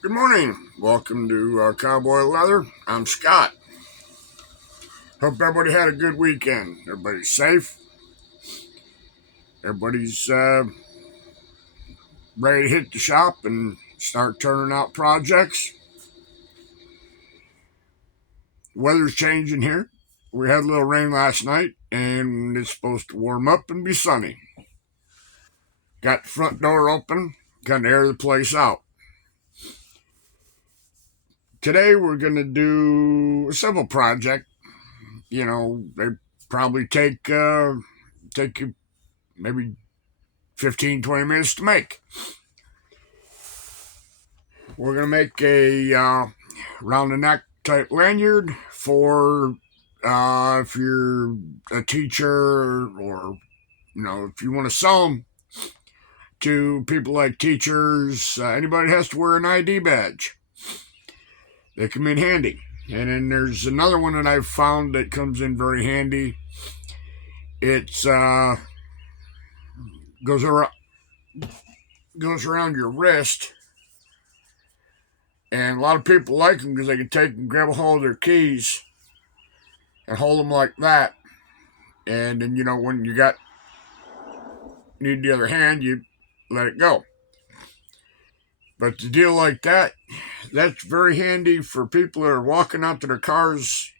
Good morning. Welcome to Cowboy Leather. I'm Scott. Hope everybody had a good weekend. Everybody's safe. Everybody's ready to hit the shop and start turning out projects. Weather's changing here. We had a little rain last night, and it's supposed to warm up and be sunny. Got the front door open, kind of air the place out. Today we're going to do a simple project. They probably take you maybe 15, 20 minutes to make. We're going to make a round the neck type lanyard for if you're a teacher or, if you want to sell them to people like teachers, anybody has to wear an ID badge. They come in handy. And then there's another one that I've found that comes in very handy. It's goes around your wrist, and a lot of people like them because they can take and grab a hold of their keys and hold them like that. And then, when you need the other hand, you let it go. But the deal like that, that's very handy for people that are walking out to their cars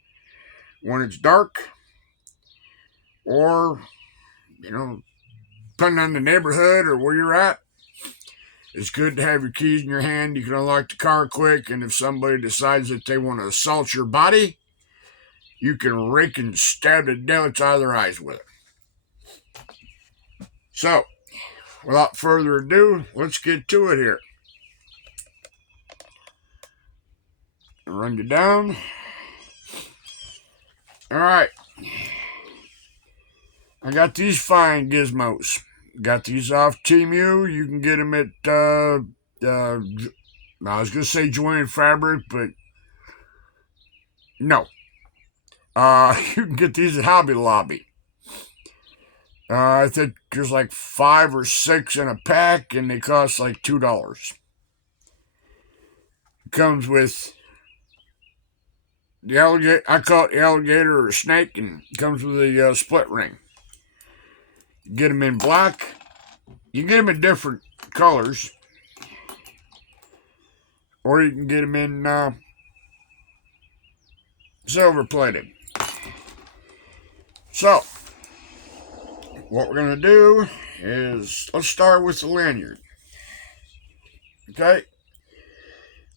when it's dark, or, depending on the neighborhood or where you're at. It's good to have your keys in your hand. You can unlock the car quick, and if somebody decides that they want to assault your body, you can rake and stab the daylights out of their eyes with it. So, without further ado, let's get to it here. Run you down. All right. I got these fine gizmos. Got these off Temu. You can get them at, I was going to say Joanne Fabric, but no. You can get these at Hobby Lobby. I think there's like 5 or 6 in a pack, and they cost like $2. It comes with the alligator. I call it the alligator or snake, and it comes with a split ring. You get them in black. You can get them in different colors, or you can get them in silver plated. So, what we're going to do is, let's start with the lanyard. Okay?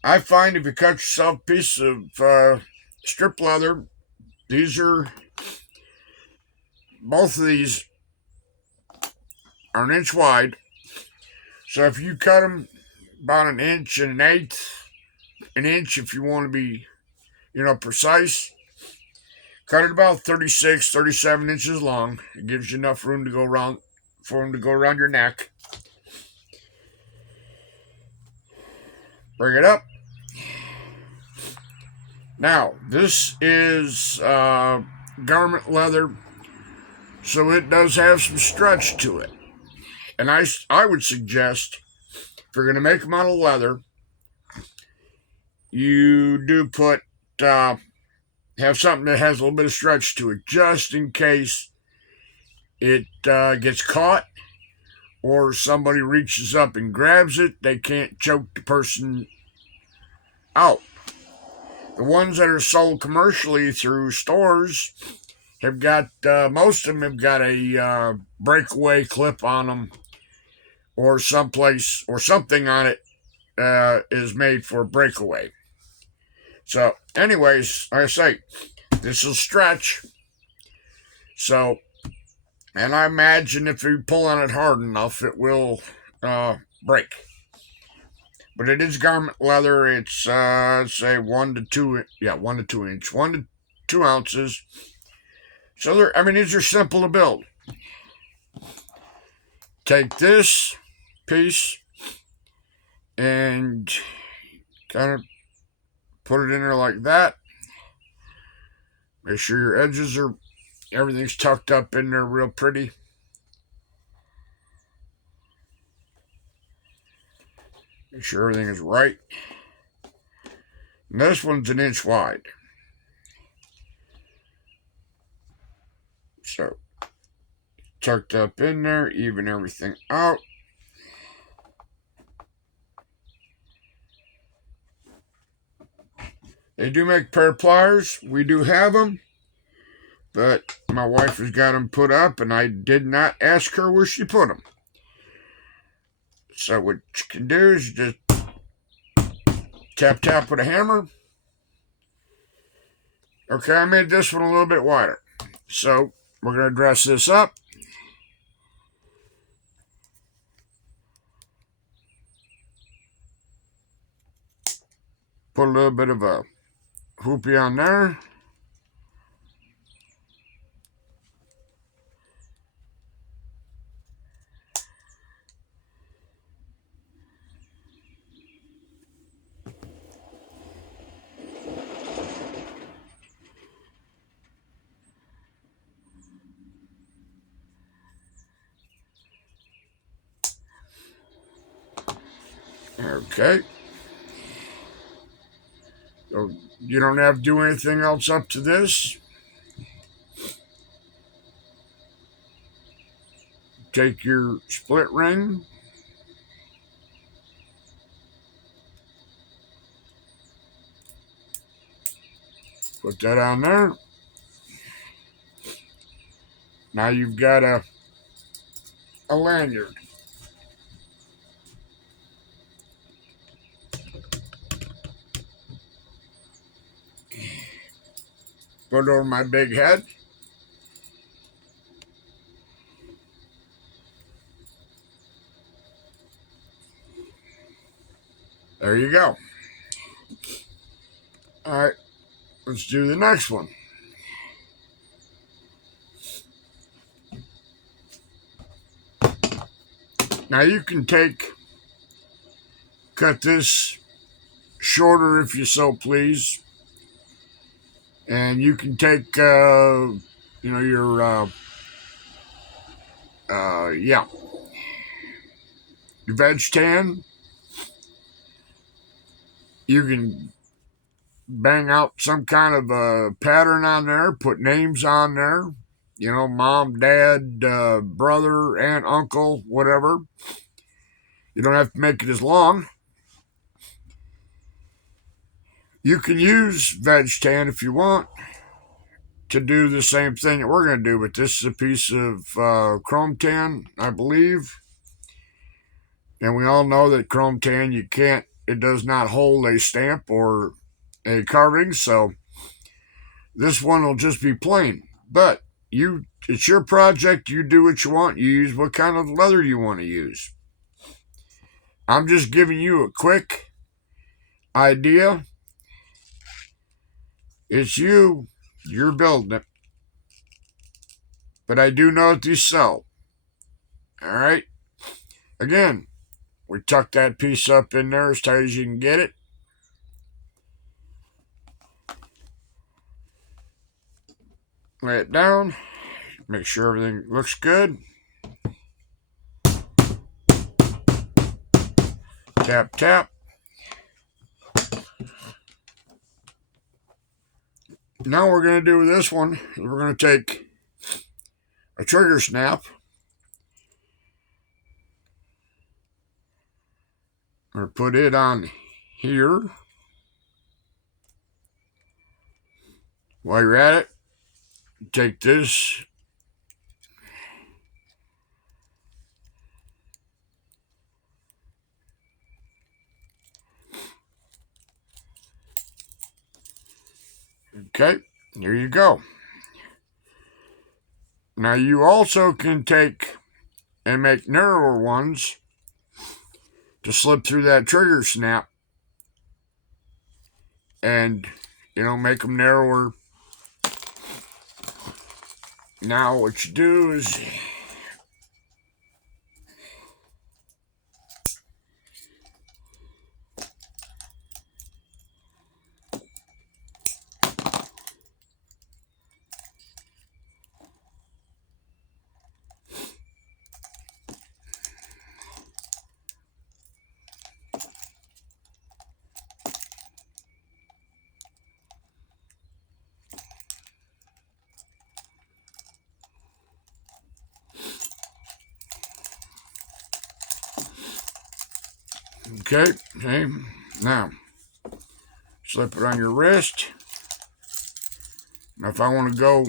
I find if you cut yourself a piece of strip leather, both of these are an inch wide. So if you cut them about an inch and an eighth, an inch if you want to be, precise, cut it about 36, 37 inches long. It gives you enough room to go around, for them to go around your neck. Bring it up. Now, this is garment leather, so it does have some stretch to it. And I would suggest, if you're going to make them out of leather, you do have something that has a little bit of stretch to it, just in case it gets caught or somebody reaches up and grabs it. They can't choke the person out. The ones that are sold commercially through stores have got, most of them have got a breakaway clip on them, or someplace, or something on it is made for breakaway. So, anyways, like I say, this will stretch. So, and I imagine if you pull on it hard enough, it will break. But it is garment leather. It's say 1 to 2, 1 to 2 inch, 1 to 2 ounces. So these are simple to build. Take this piece and kind of put it in there like that. Make sure your edges everything's tucked up in there real pretty. Make sure everything is right. And this one's 1 inch wide. So, tucked up in there, even everything out. They do make pair of pliers. We do have them. But my wife has got them put up, and I did not ask her where she put them. So what you can do is just tap, tap with a hammer. Okay, I made this one a little bit wider. So we're going to dress this up. Put a little bit of a hoopy on there. Okay. So you don't have to do anything else up to this. Take your split ring. Put that on there. Now you've got a lanyard. Put it over my big head. There you go. All right, let's do the next one. Now you can cut this shorter if you so please. And you can take, your, your veg tan. You can bang out some kind of a pattern on there, put names on there, mom, dad, brother, aunt, uncle, whatever. You don't have to make it as long. You can use veg tan if you want to do the same thing that we're going to do, but this is a piece of chrome tan, I believe. And we all know that chrome tan, it does not hold a stamp or a carving, so this one will just be plain. But it's your project, you do what you want, you use what kind of leather you want to use. I'm just giving you a quick idea. It's you're building it. But I do know that these sell. All right? Again, we tuck that piece up in there as tight as you can get it. Lay it down. Make sure everything looks good. Tap, tap. Now we're going to do this one. We're going to take a trigger snap. Or put it on here. While you're at it, take this. Okay, here you go. Now you also can take and make narrower ones to slip through that trigger snap and, make them narrower. Now what you do is Okay, now slip it on your wrist. Now if I want to go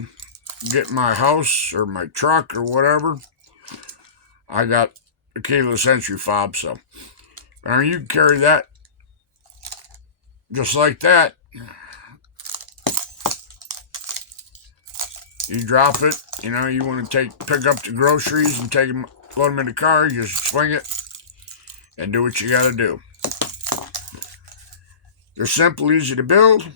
get my house or my truck or whatever, I got a keyless entry fob, so you can carry that just like that. You drop it, you want to pick up the groceries and load them in the car, you just swing it and do what you got to do. They're simple, easy to build.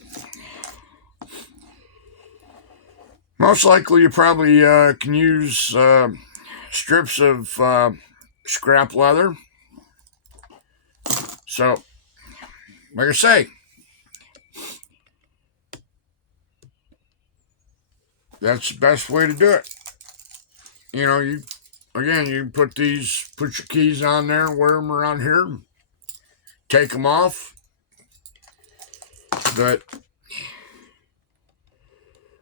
Most likely you probably can use strips of scrap leather. So, like I say, that's the best way to do it. You put your keys on there, wear them around here, take them off. But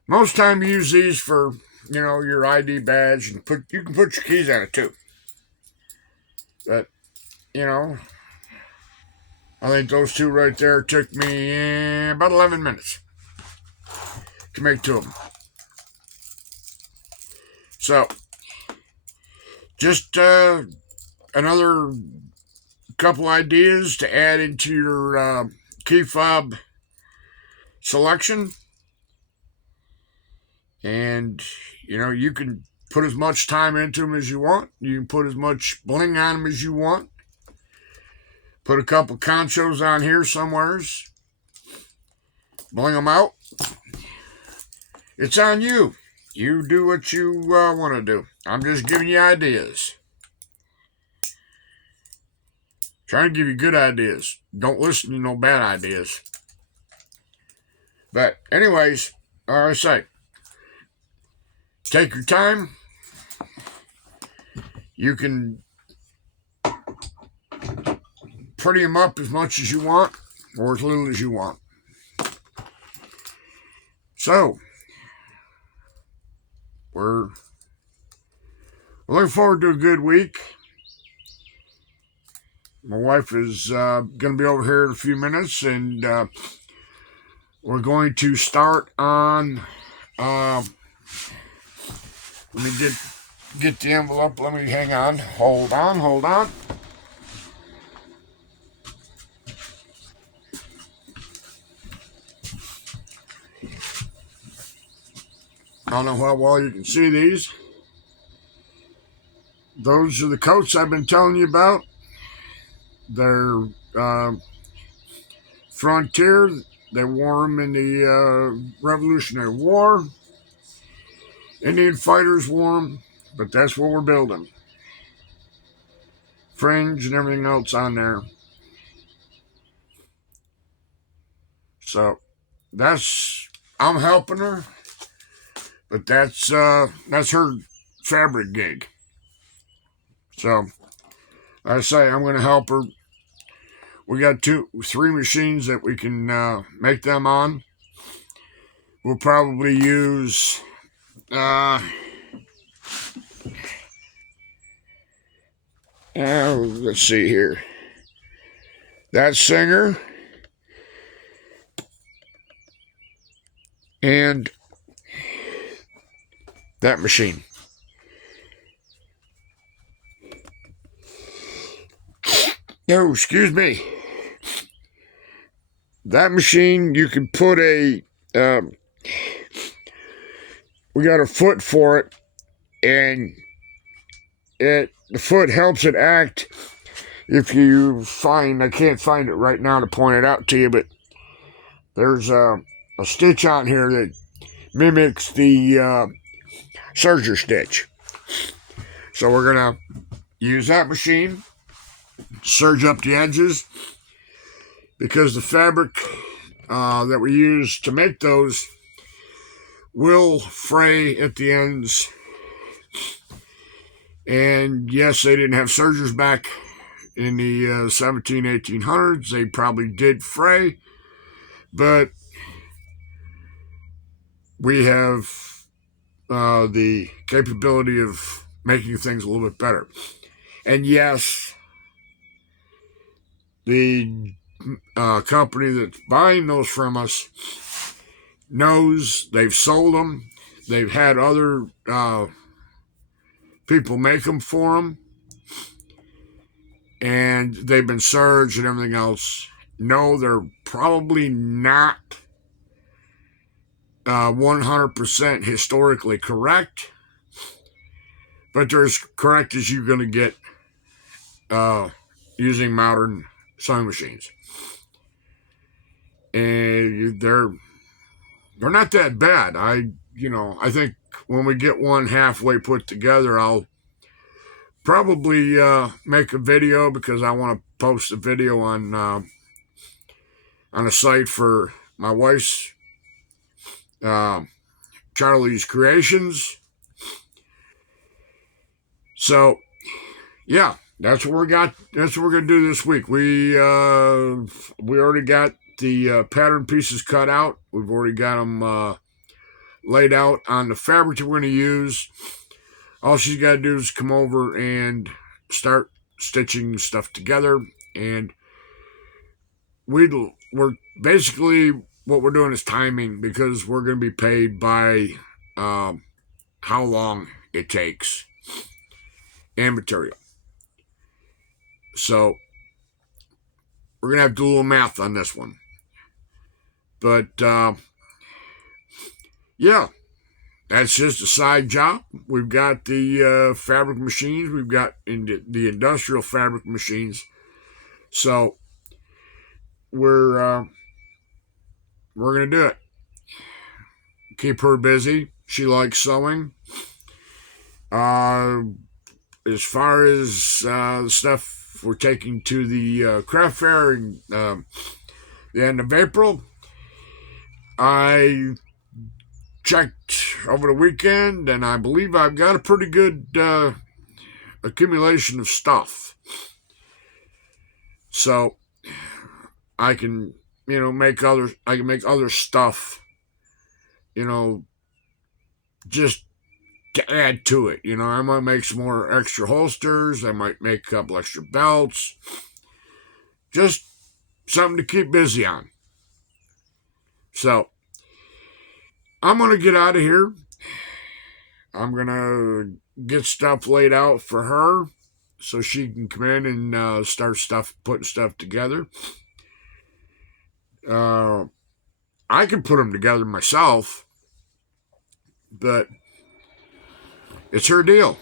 most time you use these for, your ID badge, and you can put your keys on it too. But, I think those two right there took me about 11 minutes to make two of them. So, just another couple ideas to add into your key fob selection. And, you can put as much time into them as you want. You can put as much bling on them as you want. Put a couple conchos on here somewheres. Bling them out. It's on you. You do what you want to do. I'm just giving you ideas. Trying to give you good ideas. Don't listen to no bad ideas. But anyways, like I say, take your time. You can pretty them up as much as you want or as little as you want. So, we're looking forward to a good week. My wife is going to be over here in a few minutes, and we're going to start on, let me get the envelope. Let me hang on. Hold on. I don't know how well you can see these. Those are the coats I've been telling you about. They're Frontier. They wore them in the Revolutionary War. Indian fighters wore them, but that's what we're building. Fringe and everything else on there. So I'm helping her, but that's her fabric gig. So I say I'm going to help her. We got 3 machines that we can make them on. We'll probably use let's see here. That Singer and that machine. No, excuse me. That machine, you can put we got a foot for it, and the foot helps it act. If you I can't find it right now to point it out to you, but there's a stitch on here that mimics the serger stitch. So we're going to use that machine, serge up the edges, because the fabric that we use to make those will fray at the ends. And yes, they didn't have sergers back in the 1800s. They probably did fray, but we have the capability of making things a little bit better. And yes, The company that's buying those from us knows they've sold them. They've had other people make them for them, and they've been surged and everything else. No, they're probably not 100% historically correct, but they're as correct as you're going to get using modern sewing machines. And they're not that bad. I think when we get one halfway put together, I'll probably make a video, because I want to post a video on a site for my wife's Charlie's Creations. So yeah, that's what we got. That's what we're gonna do this week. We already got the pattern pieces cut out. We've already got them laid out on the fabric that we're gonna use. All she's got to do is come over and start stitching stuff together, and we're basically, what we're doing is timing, because we're going to be paid by how long it takes and material. So we're going to have to do a little math on this one. But yeah, that's just a side job. We've got the fabric machines. We've got the industrial fabric machines. So we're going to do it. Keep her busy. She likes sewing. As far as the stuff we're taking to the craft fair in the end of April, I checked over the weekend, and I believe I've got a pretty good accumulation of stuff. So I can, make other stuff, just to add to it. I might make some more extra holsters. I might make a couple extra belts. Just something to keep busy on. So I'm going to get out of here. I'm going to get stuff laid out for her so she can come in and start putting stuff together. I can put them together myself, but it's her deal.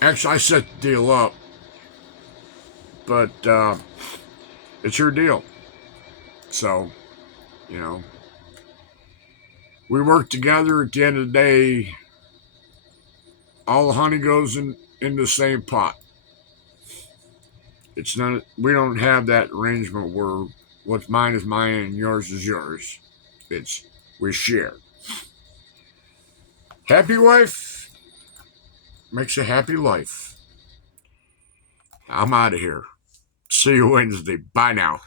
Actually, I set the deal up, but it's her deal. So, we work together. At the end of the day, all the honey goes in the same pot. It's not. We don't have that arrangement where what's mine is mine and yours is yours. It's we share. Happy wife makes a happy life. I'm out of here. See you Wednesday. Bye now.